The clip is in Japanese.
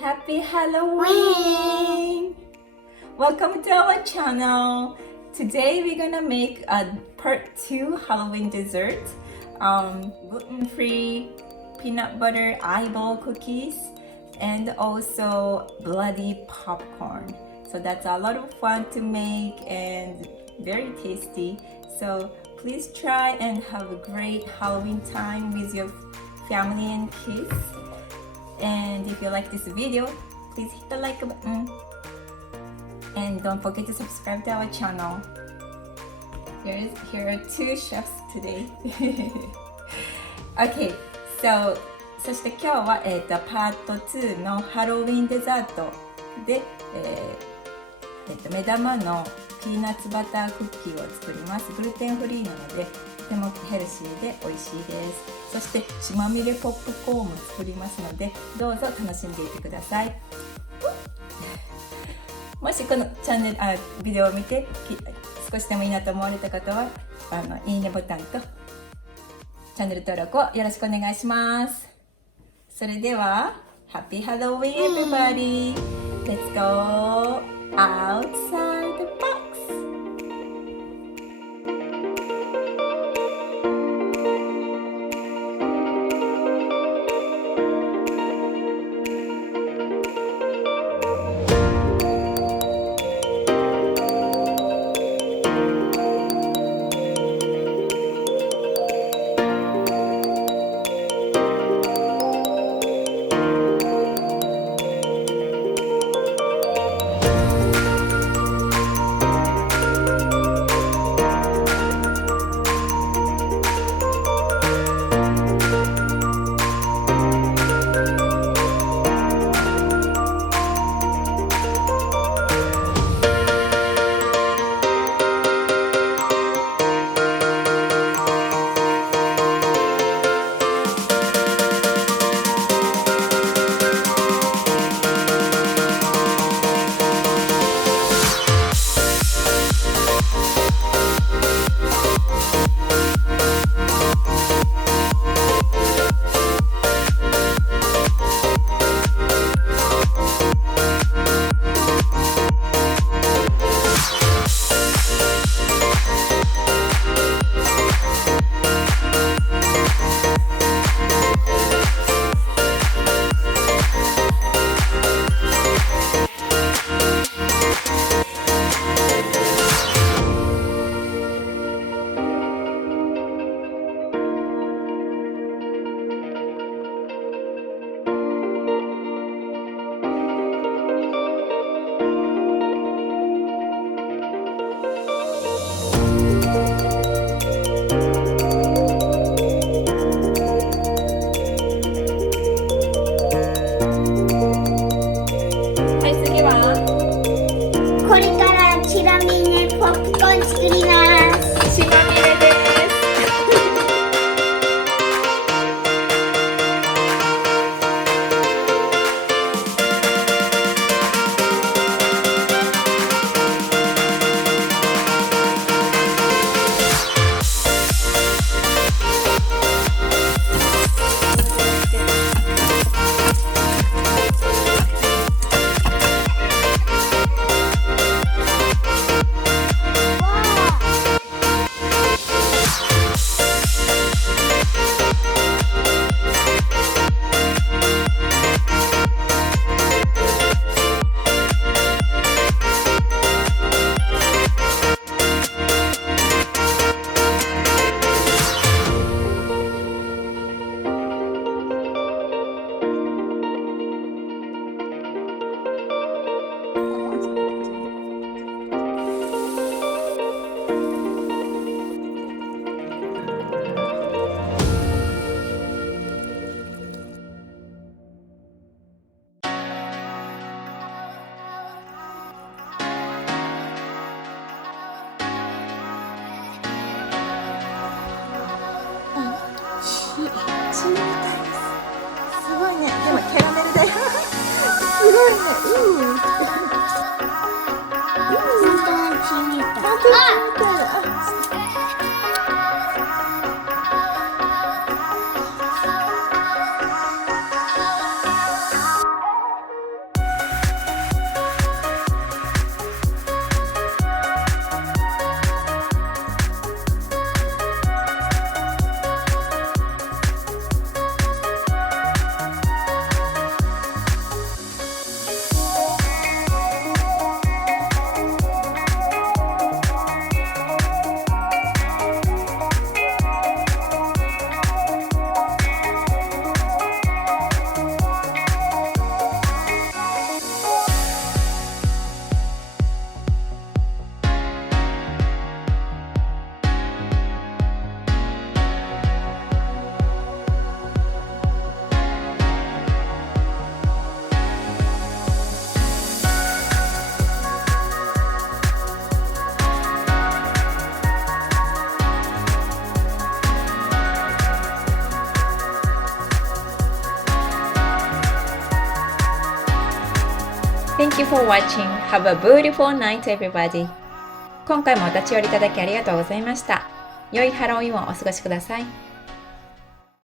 Happy Halloween! Welcome to our channel. Today we're gonna make a part 2 Halloween dessert. Gluten-free peanut butter eyeball cookies and also bloody popcorn. So that's a lot of fun to make and very tasty. So please try and have a great Halloween time with your family and kids. And if you like this video, please hit the like button. And don't forget to subscribe to our channel. Here are two chefs today. Okay, so そして今日は、パート2のハロウィンデザートで、目玉のピーナッツバタークッキーを作ります。グルテンフリーなのでとてもヘルシーで美味しいです。そして血まみれポップコーンも作りますのでどうぞ楽しんでいてください。もしこのチャンネルビデオを見て少しでもいいなと思われた方はいいねボタンとチャンネル登録をよろしくお願いします。それでは Happy Halloween everybody! Let's go outside the box! Thank you for watching. Have a beautiful night, everybody. 今回もお立ち寄りいただきありがとうございました。良いハロウィンをお過ごしください。